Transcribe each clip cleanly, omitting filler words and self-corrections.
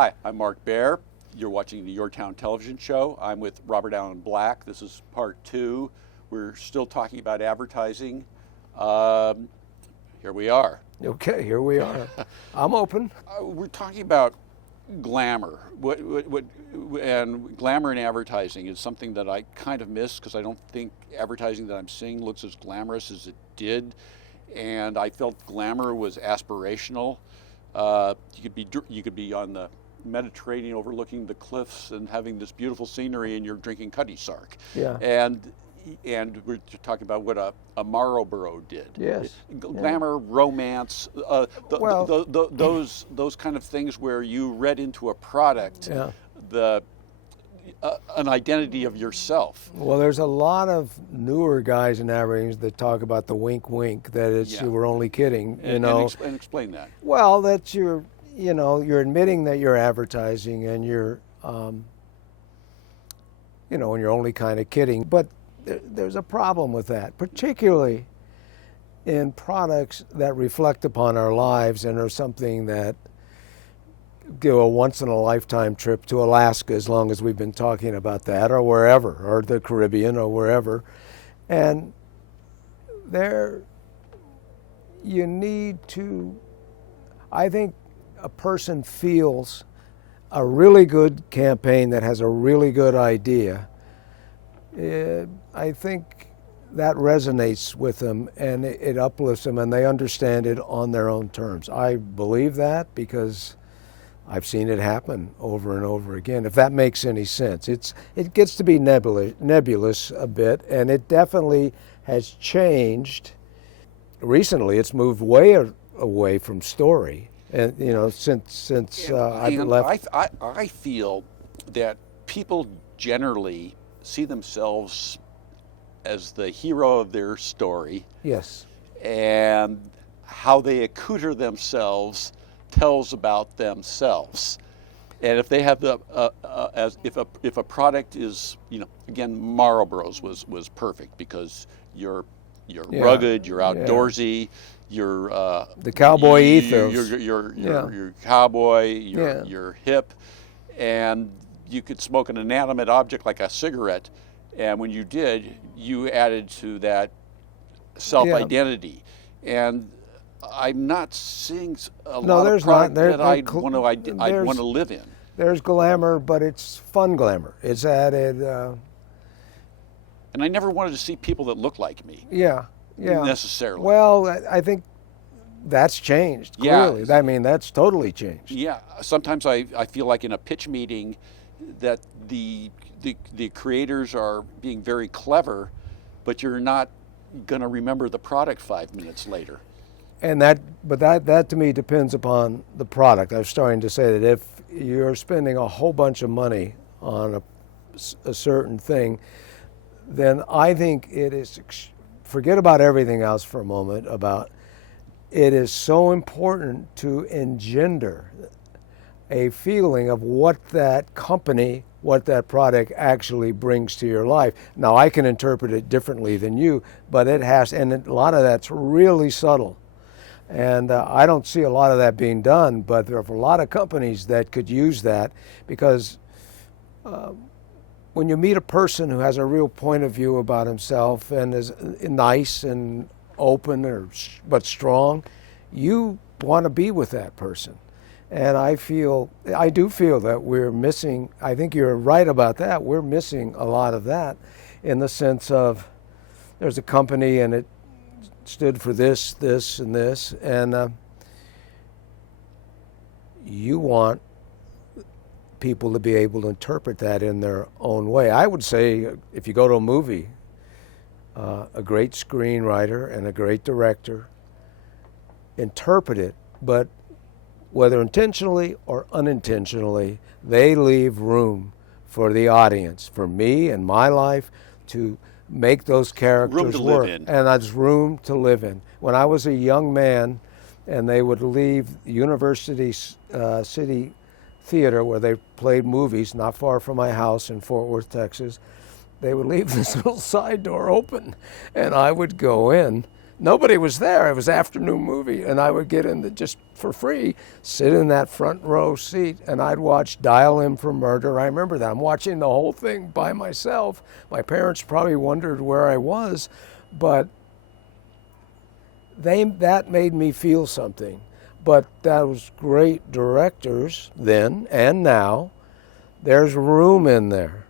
Hi, I'm Mark Baer. You're watching the YourTown television show. I'm with Robert Allen Black. This is part 2. We're still talking about advertising. Here we are. Okay, here we are. I'm open. We're talking about glamour. And glamour in advertising is something that I kind of miss because I don't think advertising that I'm seeing looks as glamorous as it did. And I felt glamour was aspirational. You could be on the Mediterranean overlooking the cliffs and having this beautiful scenery, and you're drinking Cutty Sark. Yeah. And we're talking about what a Marlboro did. Yes. Glamour, romance, those kind of things where you read into a product an identity of yourself. Well, there's a lot of newer guys in advertising that talk about the wink wink, that it's we're only kidding, and explain that. Well, that you're admitting that you're advertising and you're and you're only kind of kidding. But there's a problem with that, particularly in products that reflect upon our lives and are something that go a once-in-a-lifetime trip to Alaska, as long as we've been talking about that, or wherever, or the Caribbean, or wherever. And there, you need to, I think a person feels a really good campaign that has a really good idea. I think that resonates with them, and it uplifts them, and they understand it on their own terms. I believe that because I've seen it happen over and over again, if that makes any sense. It gets to be nebulous a bit, and it definitely has changed. Recently, it's moved way away from story, and since I've left. I feel that people generally see themselves as the hero of their story. Yes. And how they accoutre themselves tells about themselves. And if they have if a product is, again, Marlboro's was perfect because you're rugged, you're outdoorsy, you're the cowboy ethos. You're cowboy, you're hip, and you could smoke an inanimate object like a cigarette, and when you did, you added to that self-identity. And I'm not seeing a lot of product that I'd want to live in. There's glamour, but it's fun glamour. It's added. And I never wanted to see people that look like me. Yeah. Necessarily. Well, I think that's changed, clearly. I mean, that's totally changed. Yeah. Sometimes I feel like in a pitch meeting that the creators are being very clever, but you're not going to remember the product 5 minutes later. And that to me depends upon the product. I was starting to say that if you're spending a whole bunch of money on a certain thing, then I think it is, forget about everything else for a moment, it is so important to engender a feeling of what that company, what that product actually brings to your life. Now, I can interpret it differently than you, but it has, and a lot of that's really subtle. And I don't see a lot of that being done, but there are a lot of companies that could use that, because when you meet a person who has a real point of view about himself and is nice and open but strong, you want to be with that person. And I do feel that we're missing, I think you're right about that, we're missing a lot of that, in the sense of there's a company and it stood for this, and this, and you want people to be able to interpret that in their own way. I would say if you go to a movie, a great screenwriter and a great director interpret it, but whether intentionally or unintentionally, they leave room for the audience, for me and my life, to make those characters work. Live in. And that's room to live in. When I was a young man and they would leave University City Theater, where they played movies not far from my house in Fort Worth, Texas, they would leave this little side door open, and I would go in nobody was there. It was afternoon movie, and I would get in just for free, sit in that front row seat, and I'd watch Dial M for Murder. I remember that. I'm watching the whole thing by myself. My parents probably wondered where I was, but that made me feel something. But those great directors then and now, there's room in there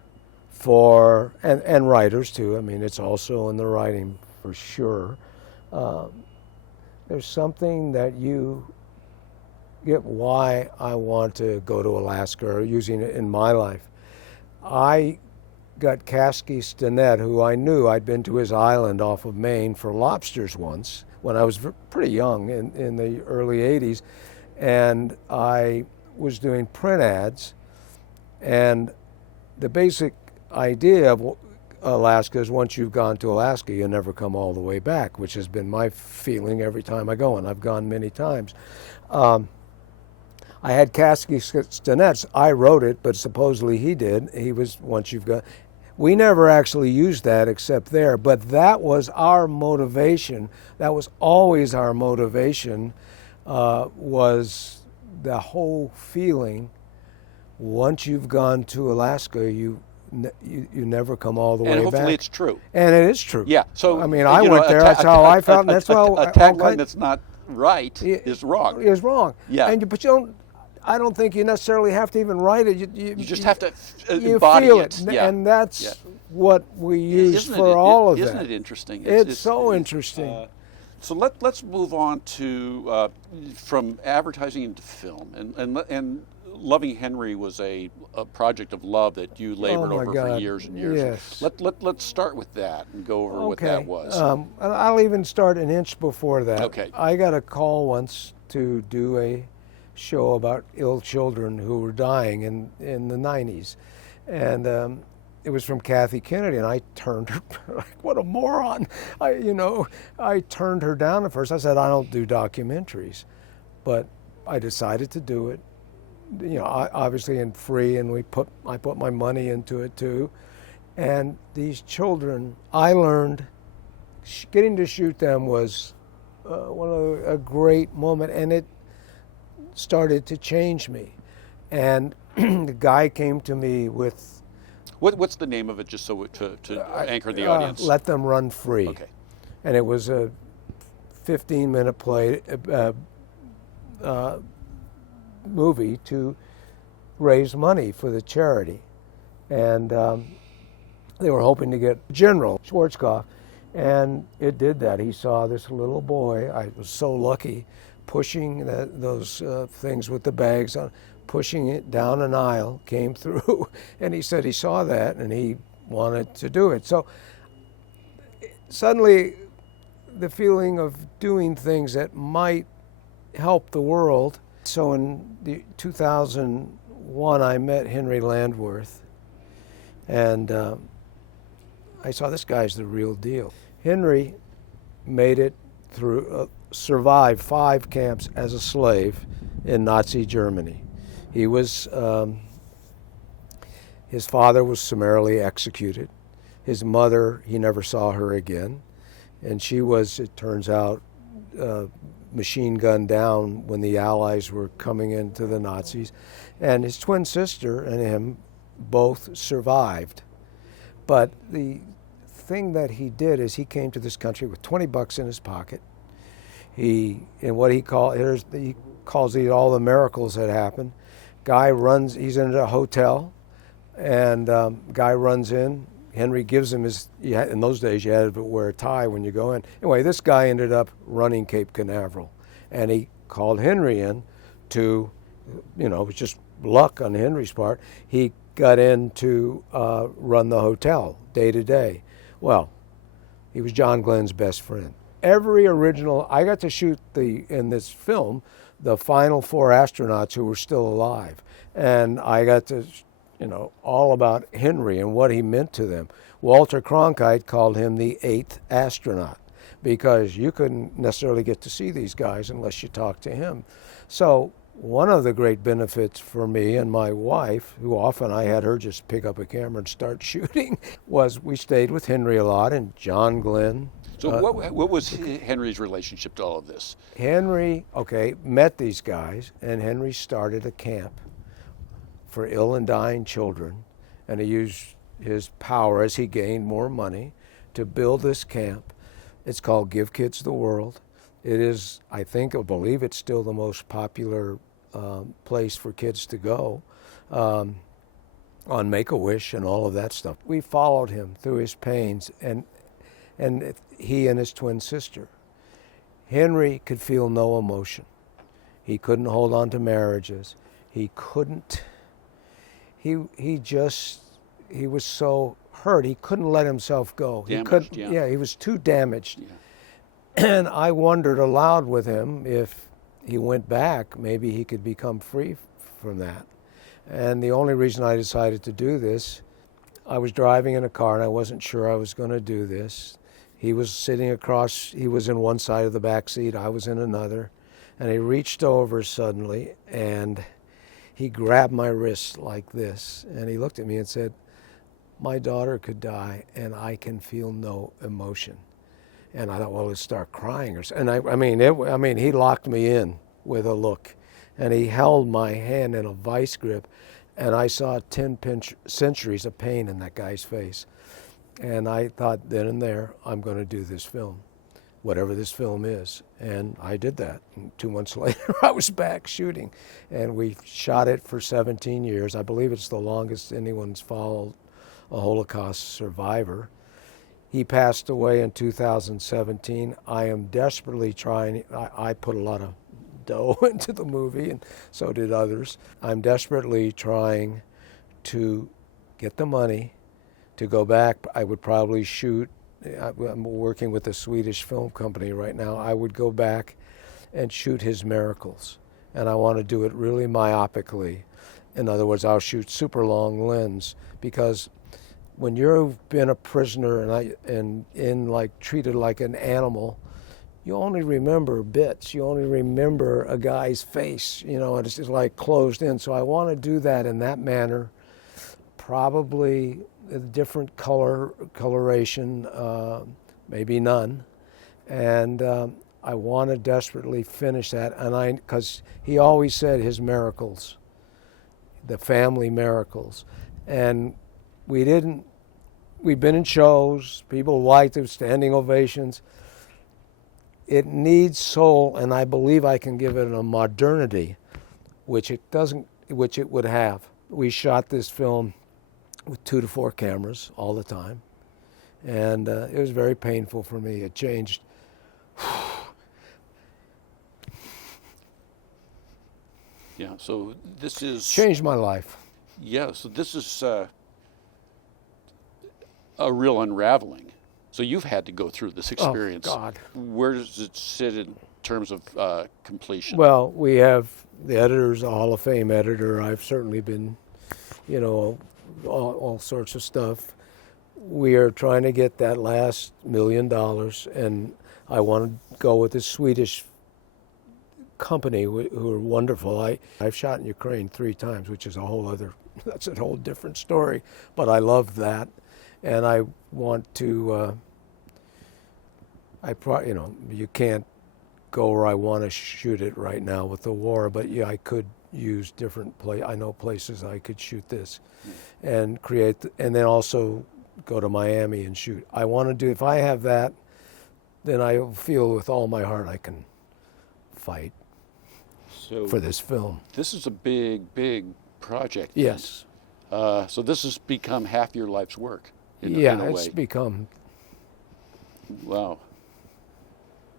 for, and writers too. I mean, it's also in the writing for sure. There's something that you get why I want to go to Alaska, or using it in my life. I got Kasky Stinnett, who I knew. I'd been to his island off of Maine for lobsters once when I was pretty young in the early 80s, and I was doing print ads, and the basic idea of Alaska is once you've gone to Alaska, you never come all the way back, which has been my feeling every time I go, and I've gone many times. I had Kasky Stinnett's. I wrote it, but supposedly he did. He was, once you've got... We never actually used that except there, but that was our motivation. That was always our motivation, was the whole feeling, once you've gone to Alaska, you never come all the way back. And hopefully it's true. And it is true. Yeah. So I mean, I went there. That's how I felt. And that's how a tagline that's not right is wrong. Is wrong. Yeah. But you don't. I don't think you necessarily have to even write it. You just have to you embody feel it. it. Yeah. And that's what we use Isn't for all of isn't that. Isn't it interesting? It's so interesting. So let's move on to from advertising into film, and Loving Henry was a project of love that you labored over for years and years. Yes. Let's start with that and go over what that was. I'll even start an inch before that. Okay. I got a call once to do a show about ill children who were dying in the 90s, and it was from Kathy Kennedy, and I turned her, like, what a moron. I turned her down at first. I said, I don't do documentaries, but I decided to do it, obviously in free, and I put my money into it too. And these children, I learned, getting to shoot them was a great moment, and it started to change me. And the guy came to me with... What's the name of it, just so to anchor the audience? Let Them Run Free. Okay. And it was a 15-minute play movie to raise money for the charity. And they were hoping to get General Schwarzkopf, and it did that. He saw this little boy, I was so lucky, pushing those things with the bags on, pushing it down an aisle, came through, and he said he saw that and he wanted to do it. So suddenly the feeling of doing things that might help the world. So in 2001, I met Henry Landworth, and I saw this guy's the real deal. Henry made it through, survived 5 camps as a slave in Nazi Germany. He was, his father was summarily executed. His mother, he never saw her again. And she was, it turns out, machine gunned down when the Allies were coming into the Nazis. And his twin sister and him both survived. But the thing that he did is he came to this country with $20 in his pocket. He calls these all the miracles that happened. Guy runs, he's in a hotel, and guy runs in. Henry gives him in those days you had to wear a tie when you go in. Anyway, this guy ended up running Cape Canaveral, and he called Henry in to, it was just luck on Henry's part. He got in to run the hotel day to day. Well, he was John Glenn's best friend. Every original, I got to shoot in this film, the final 4 astronauts who were still alive. And I got to, all about Henry and what he meant to them. Walter Cronkite called him the 8th astronaut because you couldn't necessarily get to see these guys unless you talked to him. So one of the great benefits for me and my wife, who often I had her just pick up a camera and start shooting, was we stayed with Henry a lot, and John Glenn. So what was Henry's relationship to all of this? Henry, okay, met these guys, and Henry started a camp for ill and dying children, and he used his power as he gained more money to build this camp. It's called Give Kids the World. It is, I believe it's still the most popular place for kids to go on Make-A-Wish and all of that stuff. We followed him through his pains, and he and his twin sister. Henry could feel no emotion. He couldn't hold on to marriages. He couldn't, he was so hurt. He couldn't let himself go. Damaged, he was too damaged. Yeah. And I wondered aloud with him if he went back, maybe he could become free from that. And the only reason I decided to do this, I was driving in a car and I wasn't sure I was going to do this. He was sitting across, he was in one side of the back seat, I was in another, and he reached over suddenly and he grabbed my wrist like this, and he looked at me and said, "My daughter could die and I can feel no emotion." And I thought, well, let's start crying or something. And he locked me in with a look, and he held my hand in a vice grip, and I saw 10 centuries of pain in that guy's face. And I thought then and there, I'm going to do this film, whatever this film is. And I did that. And 2 months later, I was back shooting. And we shot it for 17 years. I believe it's the longest anyone's followed a Holocaust survivor. He passed away in 2017. I am desperately trying, I put a lot of dough into the movie, and so did others. I'm desperately trying to get the money to go back. I would probably shoot, I'm working with a Swedish film company right now. I would go back and shoot his miracles. And I want to do it really myopically. In other words, I'll shoot super long lens, because when you've been a prisoner and treated like an animal, you only remember bits. You only remember a guy's face, and it's just like closed in. So I want to do that in that manner, probably a different coloration, maybe none. And I want to desperately finish that. And because he always said his miracles, the family miracles. And we've been in shows, people liked it, standing ovations. It needs soul, and I believe I can give it a modernity, which it would have. We shot this film with 2 to 4 cameras all the time, and it was very painful for me. It changed. Yeah, so this is... Changed my life. Yeah, so this is a real unraveling. So you've had to go through this experience. Oh, God. Where does it sit in terms of completion? Well, we have the editor's a Hall of Fame editor. I've certainly been, all sorts of stuff. We are trying to get that last $1 million, and I want to go with this Swedish company who are wonderful. I've shot in Ukraine 3 times, which is that's a whole different story, but I love that. And I want to, you can't go where I want to shoot it right now with the war, but yeah, I could use different I know places I could shoot this and and then also go to Miami and shoot. I want to do, if I have that, then I feel with all my heart I can fight for this film. This is a big, big project. Yes. So this has become half your life's work. In a way. It's become. Wow.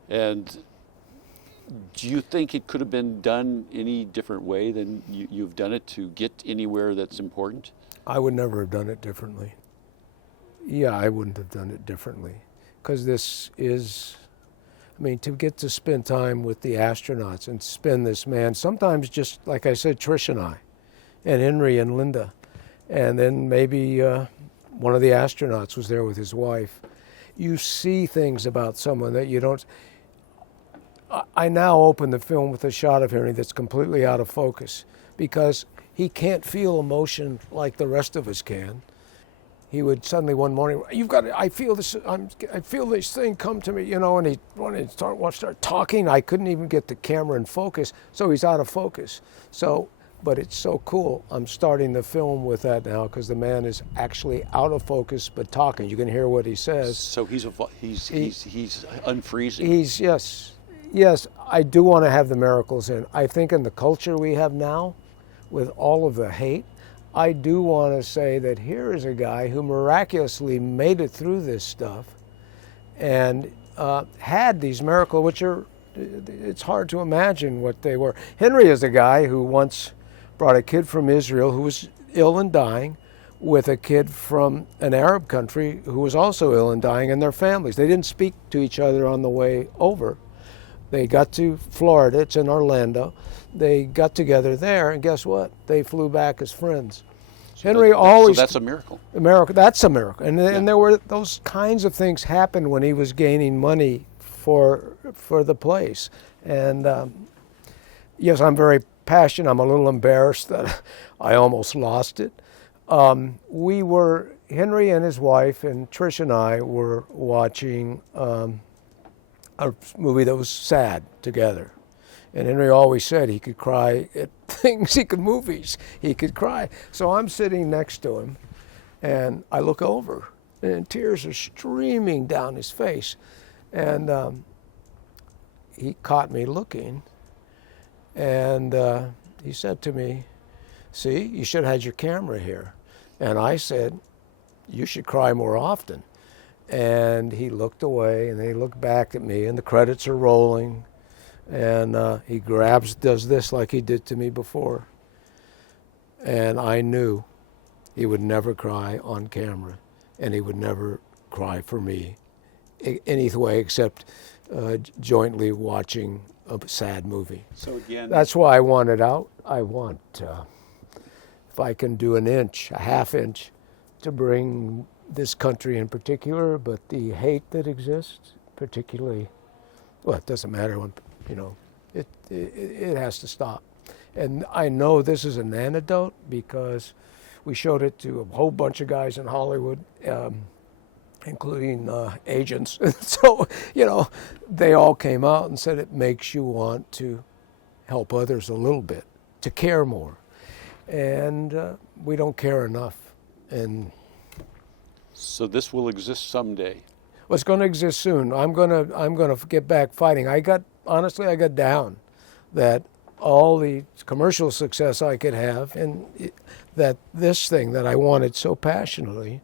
And do you think it could have been done any different way than you've done it to get anywhere that's important? I would never have done it differently. Yeah, I wouldn't have done it differently. Because this is, to get to spend time with the astronauts and spend this man, sometimes just, like I said, Trish and I, and Henry and Linda, and then maybe one of the astronauts was there with his wife. You see things about someone that you don't. I now open the film with a shot of Henry that's completely out of focus, because he can't feel emotion like the rest of us can. he would suddenly one morning, you've got to, I feel this thing come to me, you know, and he wanted to start talking. I couldn't even get the camera in focus, so he's out of focus. So, but it's so cool. I'm starting the film with that now because the man is actually out of focus but talking. You can hear what he says. So he's unfreezing. Yes. I do want to have the miracles in. I think in the culture we have now, with all of the hate, I do want to say that here is a guy who miraculously made it through this stuff and had these miracles, which are, it's hard to imagine what they were. Henry is a guy who once brought a kid from Israel who was ill and dying with a kid from an Arab country who was also ill and dying, and their families. They didn't speak to each other on the way over. They got to Florida, it's in Orlando. They got together there, and guess what? They flew back as friends. So Henry always... So that's a miracle. That's a miracle. And there were those kinds of things happened when he was gaining money for the place. And yes, I'm very passionate. I'm a little embarrassed that I almost lost it. Henry and his wife and Trish and I were watching a movie that was sad together. And Henry always said he could cry at things, movies, he could cry. So I'm sitting next to him, and I look over, and tears are streaming down his face. And he caught me looking, and he said to me, "See, you should have had your camera here." And I said, "You should cry more often." And he looked away, and then he looked back at me, and the credits are rolling. And he does this like he did to me before. And I knew he would never cry on camera, and he would never cry for me any way except jointly watching a sad movie. So again, that's why I want it out. I want, if I can do an inch, a half inch, to bring this country in particular, but the hate that exists, particularly, well, it doesn't matter when, you know, it has to stop. And I know this is an antidote because we showed it to a whole bunch of guys in Hollywood, including agents. So, you know, they all came out and said it makes you want to help others a little bit, to care more. And we don't care enough. And so this will exist someday. Well, it's going to exist soon. I'm gonna get back fighting. Honestly, I got down that all the commercial success I could have, and that this thing that I wanted so passionately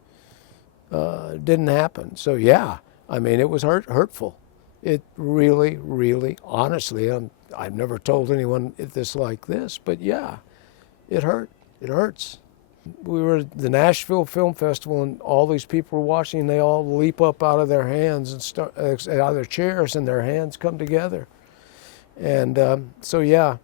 didn't happen. So yeah, I mean, it was hurtful. It really, really, honestly, I've never told anyone this like this, but yeah, it hurt. It hurts. We were at the Nashville Film Festival, and all these people were watching. And they all leap up out of their hands and start out of their chairs, and their hands come together. And so yeah,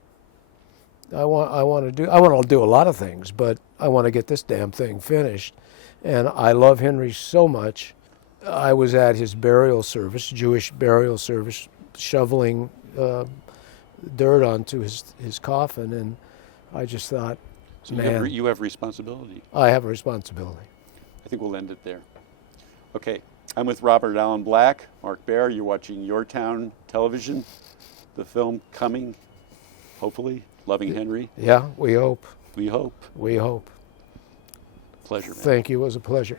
I want to do a lot of things, but I want to get this damn thing finished. And I love Henry so much. I was at his burial service, Jewish burial service, shoveling dirt onto his coffin, and I just thought, so man, you have responsibility. I have a responsibility. I think we'll end it there. Okay, I'm with Robert Allen Black, Mark Baer. You're watching YourTown Television, the film coming, hopefully, Loving Henry. Yeah, we hope. We hope. We hope. Pleasure, man. Thank you. It was a pleasure.